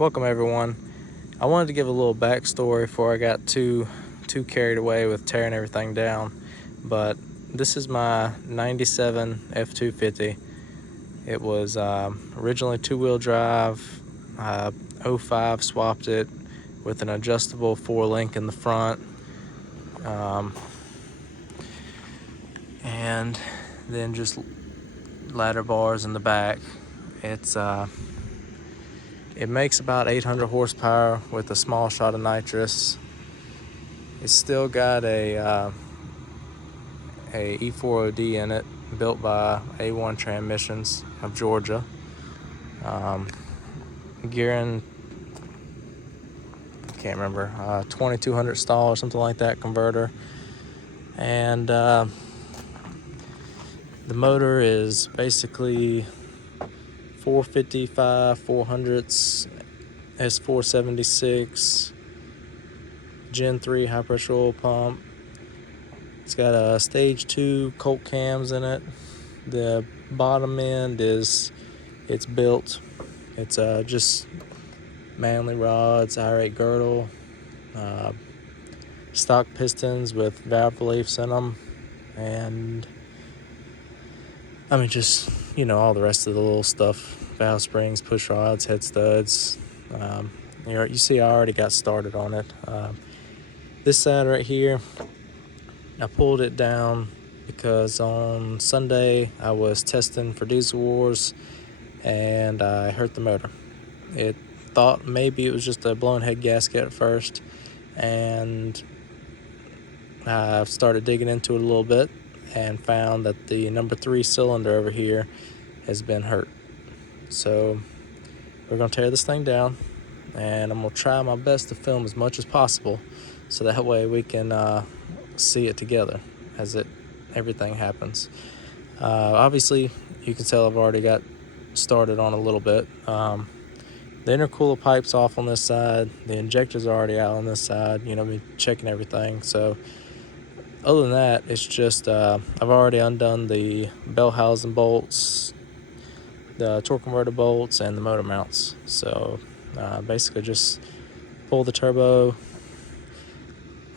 Welcome everyone. I wanted to give a little backstory before I got too carried away with tearing everything down, but this is my 97 F-250. It was originally two-wheel drive. 05 swapped it with an adjustable 4-link in the front, and then just ladder bars in the back. It makes about 800 horsepower with a small shot of nitrous. It's still got a E4OD in it, built by A1 Transmissions of Georgia. Gearing, I can't remember, 2200 stall or something like that converter. And the motor is basically 455 400s S476 Gen 3 high pressure oil pump. It's got a stage 2 Colt cams in it. The bottom end it's built. It's just manly rods, I-8 girdle, stock pistons with valve reliefs in them, and I mean, just, all the rest of the little stuff, valve springs, push rods, head studs. You see I already got started on it. This side right here, I pulled it down because on Sunday I was testing for Diesel Wars and I hurt the motor. It thought maybe it was just a blown head gasket at first, and I started digging into it a little bit and found that the number 3 cylinder over here has been hurt. So we're gonna tear this thing down, and I'm gonna try my best to film as much as possible so that way we can see it together as everything happens. Obviously you can tell I've already got started on a little bit. The intercooler pipe's off on this side, the injector's already out on this side, me checking everything. So other than that, it's just I've already undone the bell housing bolts, the torque converter bolts, and the motor mounts. So basically just pull the turbo,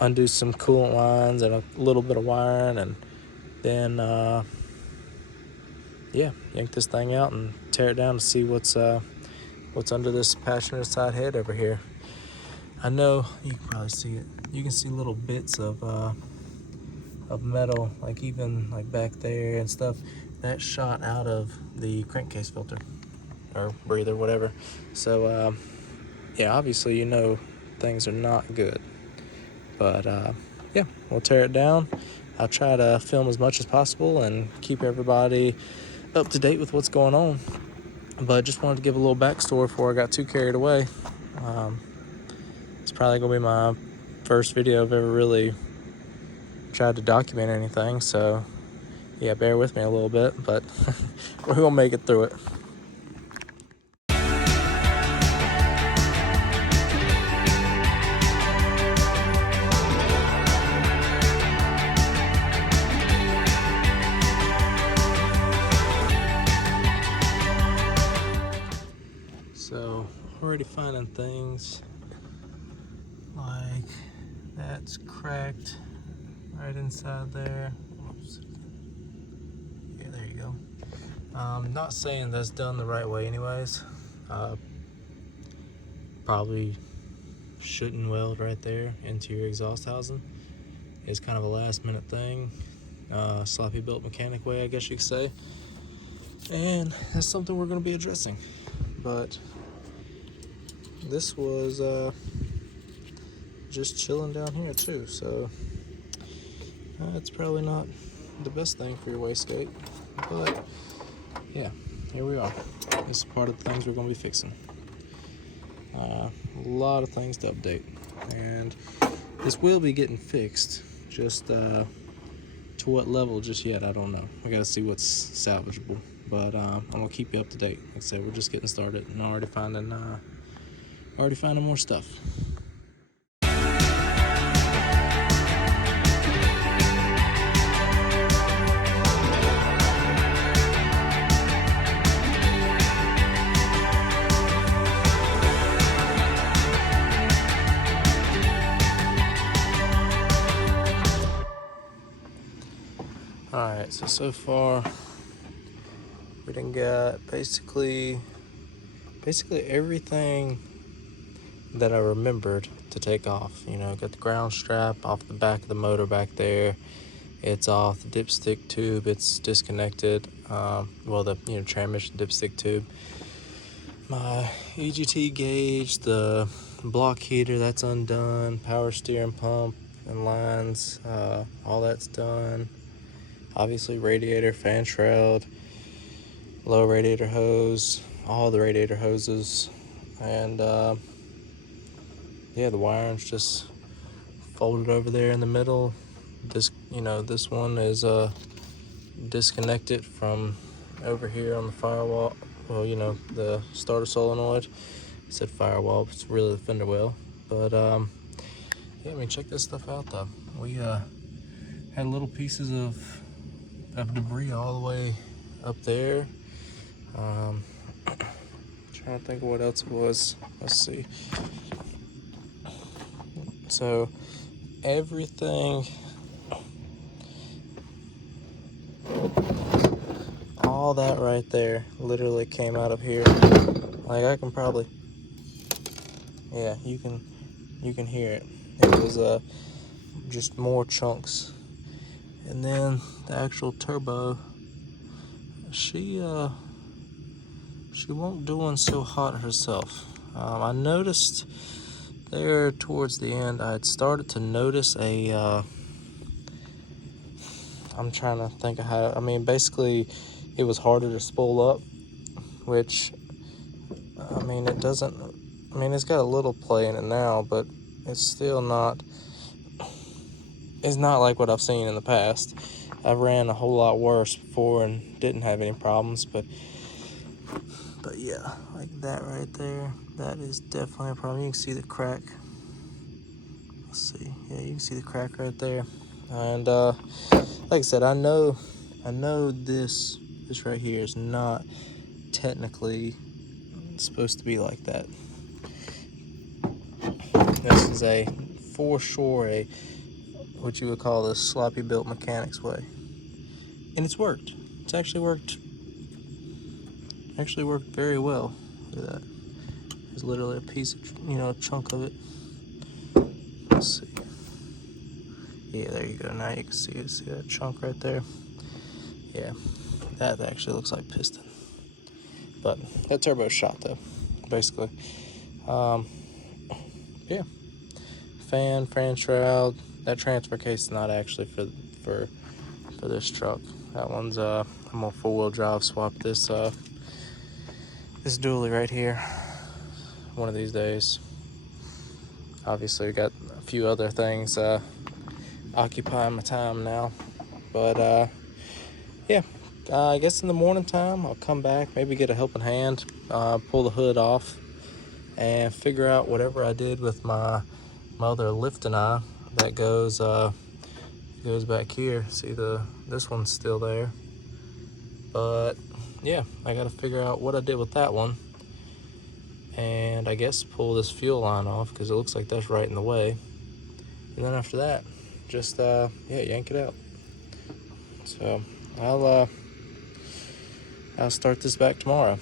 undo some coolant lines and a little bit of wiring, and then yank this thing out and tear it down to see what's under this passenger side head over here. I know you can probably see it. You can see little bits of metal, even back there and stuff, that shot out of the crankcase filter or breather, whatever. So obviously things are not good, but we'll tear it down. I'll try to film as much as possible and keep everybody up to date with what's going on, but just wanted to give a little backstory before I got too carried away. It's probably gonna be my first video I've ever really tried to document anything, so bear with me a little bit, but we're gonna make it through it. So already finding things like that's cracked right inside there. Oops. Yeah, there you go. Not saying that's done the right way anyways. Probably shouldn't weld right there into your exhaust housing. It's kind of a last minute thing. Sloppy built mechanic way, I guess you could say. And that's something we're going to be addressing. But this was just chilling down here too, so it's probably not the best thing for your wastegate, but here we are. This is part of the things we're going to be fixing. A lot of things to update, and this will be getting fixed. Just to what level just yet, I don't know. I gotta see what's salvageable, but I'm gonna keep you up to date. Like I said, we're just getting started and already finding more stuff. So far we done got basically everything that I remembered to take off. You know, got the ground strap off the back of the motor back there. It's off the dipstick tube. It's disconnected. Well, the transmission dipstick tube. My EGT gauge, the block heater, that's undone. Power steering pump and lines, all that's done. Obviously, radiator, fan shroud, low radiator hose, all the radiator hoses, and yeah, the wiring's just folded over there in the middle. This one is disconnected from over here on the firewall. Well, the starter solenoid. It said firewall, but it's really the fender well. But yeah, I mean, check this stuff out though. We had little pieces of debris all the way up there. Trying to think of what else it was. Let's see. So everything, all that right there literally came out of here. Like, I can probably, yeah, you can hear it. It was just more chunks. And then the actual turbo, she won't doing so hot herself. I noticed there towards the end, I had started to notice a I'm trying to think of how, I mean, basically it was harder to spool up, which, I mean, it's got a little play in it now, but it's still not, it's not like what I've seen in the past. I've ran a whole lot worse before and didn't have any problems, but yeah, like that right there, that is definitely a problem. You can see the crack. Let's see, yeah, you can see the crack right there. And like I said, I know this right here is not technically supposed to be like that. This is for sure a what you would call the sloppy built mechanics way, and it's worked. It's actually worked very well. Look at that. There's literally a piece of a chunk of it. Let's see. Yeah, there you go. Now you can see it. See that chunk right there? Yeah, that actually looks like piston. But that turbo shot though, basically. Yeah. Fan shroud. That transfer case is not actually for this truck. That one's I'm gonna 4-wheel drive swap this dually right here one of these days. Obviously, we got a few other things occupying my time now, but yeah. I guess in the morning time I'll come back, maybe get a helping hand, pull the hood off, and figure out whatever I did with my other lifting eye that goes back here. See, this one's still there, but yeah, I gotta figure out what I did with that one, and I guess pull this fuel line off because it looks like that's right in the way. And then after that, just yank it out. So I'll start this back tomorrow.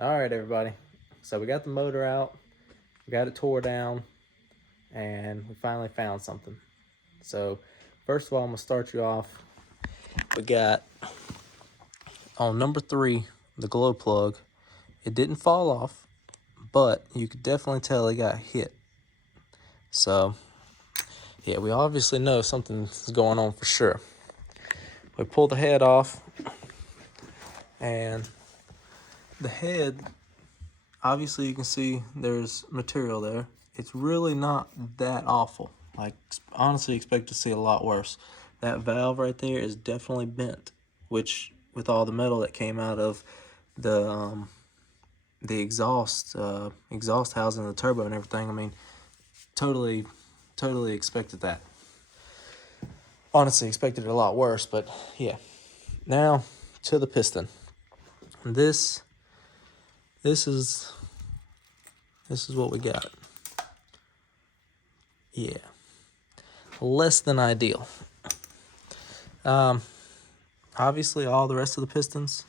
All right, everybody. So we got the motor out. We got it tore down. and we finally found something. So first of all, I'm gonna start you off. We got on number 3, the glow plug. It didn't fall off, but you could definitely tell it got hit. So yeah, we obviously know something's going on for sure. We pull the head off, and the head, obviously you can see there's material there. It's really not that awful. Like, honestly expect to see a lot worse. That valve right there is definitely bent, which with all the metal that came out of the exhaust housing, the turbo and everything, I mean, totally expected that. Honestly expected it a lot worse, but yeah. Now to the piston. This is what we got. Yeah, less than ideal. Obviously all the rest of the pistons,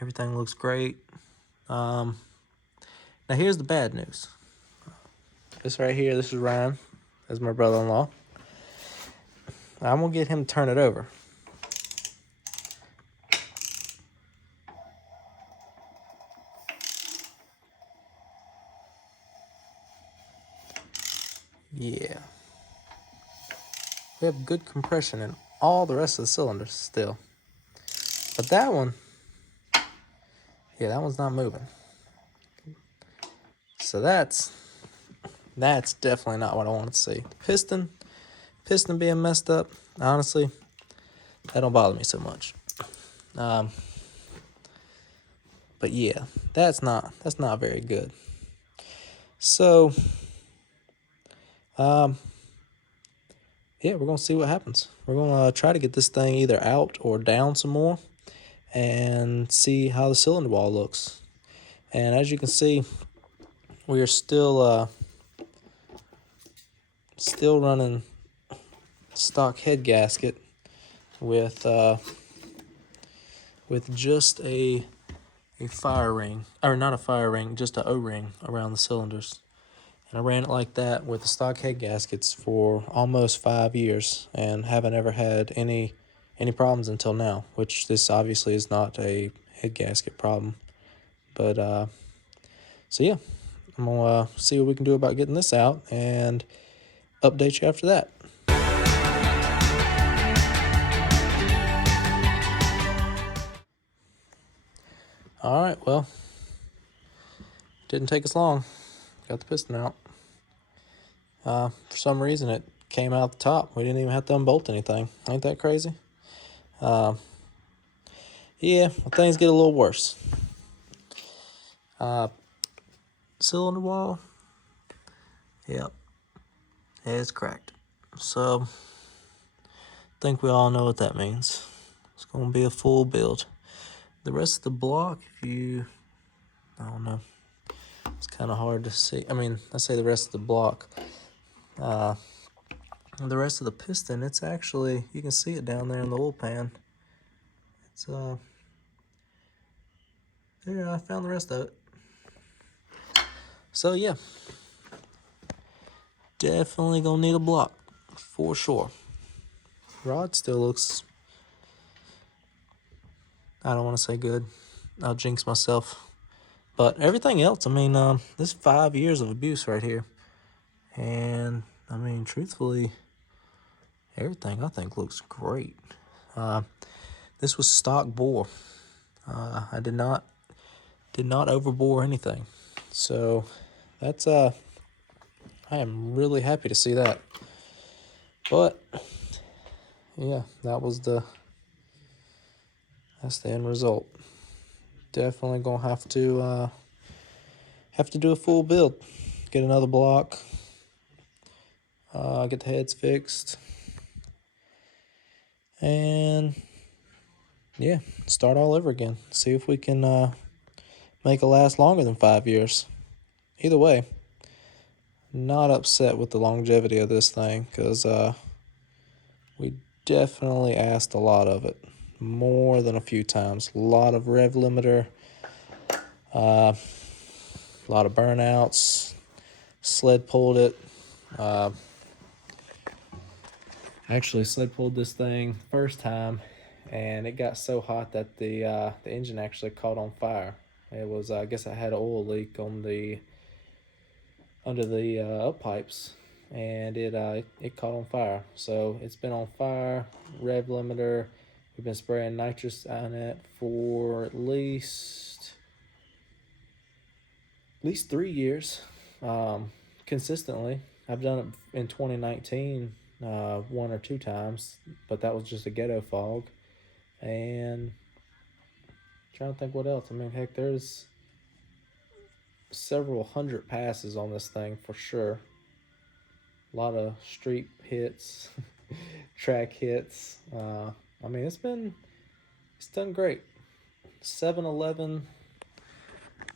everything looks great. Now here's the bad news. This right here, this is Ryan. That's my brother-in-law. I'm gonna get him to turn it over. Yeah. We have good compression in all the rest of the cylinders still. But that one, yeah, that one's not moving. So that's definitely not what I want to see. The piston being messed up, honestly, that don't bother me so much. But yeah, that's not very good. So, yeah, we're gonna see what happens. We're gonna try to get this thing either out or down some more, and see how the cylinder wall looks. And as you can see, we are still running stock head gasket with just a fire ring, or not a fire ring, just a O-ring around the cylinders. And I ran it like that with the stock head gaskets for almost 5 years and haven't ever had any problems until now, which this obviously is not a head gasket problem. But so yeah, I'm gonna see what we can do about getting this out and update you after that. All right, well, didn't take us long. Got the piston out. For some reason, it came out the top. We didn't even have to unbolt anything. Ain't that crazy? Yeah, well, things get a little worse. Cylinder wall, yep, it's cracked. So, I think we all know what that means. It's going to be a full build. The rest of the block, I don't know, it's kind of hard to see. I mean, I say the rest of the block. The rest of the piston, it's actually, you can see it down there in the oil pan. It's, there, I found the rest of it. So, yeah, definitely gonna need a block, for sure. Rod still looks, I don't want to say good. I'll jinx myself. But everything else, I mean, this is 5 years of abuse right here. And, I mean, truthfully, everything I think looks great. This was stock bore. I did not overbore anything. So that's I am really happy to see that. But yeah, that's the end result. Definitely gonna have to do a full build. Get another block. Get the heads fixed. And yeah, start all over again. See if we can make it last longer than 5 years. Either way, not upset with the longevity of this thing, because we definitely asked a lot of it, more than a few times. A lot of rev limiter, a lot of burnouts, sled pulled it, I actually sled pulled this thing first time, and it got so hot that the engine actually caught on fire. It was, I guess I had an oil leak on the under the up pipes, and it caught on fire. So it's been on fire. Rev limiter. We've been spraying nitrous on it for at least 3 years, consistently. I've done it in 2019 one or two times, but that was just a ghetto fog. And I'm trying to think what else. I mean, heck, there's several hundred passes on this thing for sure. A lot of street hits, track hits. I mean, it's done great. 711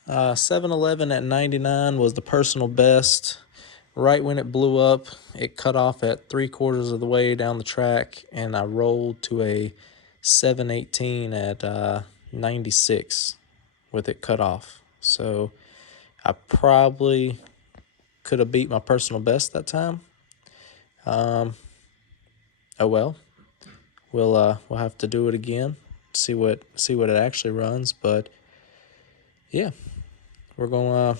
at 99 was the personal best. Right when it blew up, it cut off at 3/4 of the way down the track, and I rolled to a 718 at 96 with it cut off. So I probably could have beat my personal best that time. Oh well. We'll have to do it again. See what it actually runs, but yeah, we're gonna.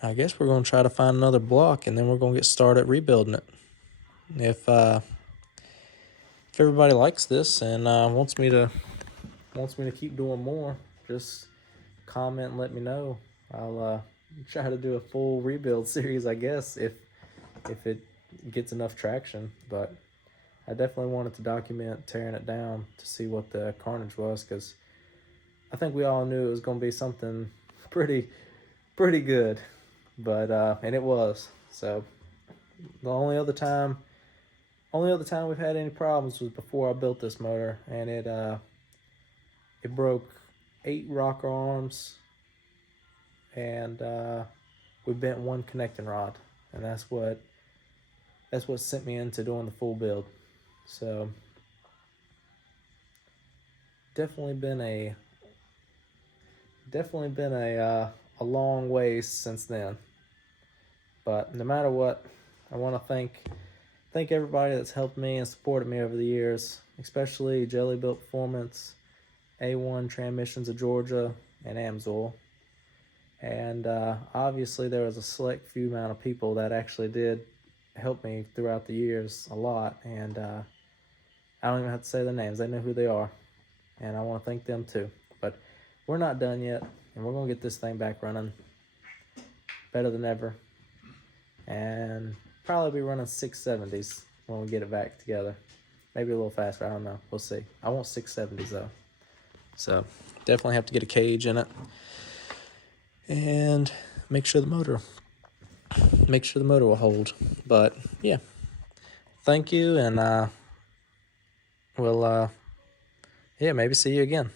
I guess we're gonna try to find another block, and then we're gonna get started rebuilding it. If everybody likes this and wants me to keep doing more, just comment and let me know. I'll try to do a full rebuild series, I guess, if it gets enough traction. But I definitely wanted to document tearing it down to see what the carnage was, because I think we all knew it was going to be something pretty good, but and it was. So the only other time we've had any problems was before I built this motor, and it broke 8 rocker arms, and we bent 1 connecting rod, and that's what sent me into doing the full build. So definitely been a long ways since then. But no matter what, I want to thank everybody that's helped me and supported me over the years, especially Jelly Built Performance, A1 Transmissions of Georgia, and Amsoil. And obviously there was a select few amount of people that actually did help me throughout the years a lot, and I don't even have to say their names. They know who they are, and I want to thank them too. But we're not done yet, and we're going to get this thing back running better than ever, and probably be running 670s when we get it back together. Maybe a little faster, I don't know. We'll see. I want 670s though. So definitely have to get a cage in it and make sure the motor will hold. But yeah, thank you, and we'll maybe see you again.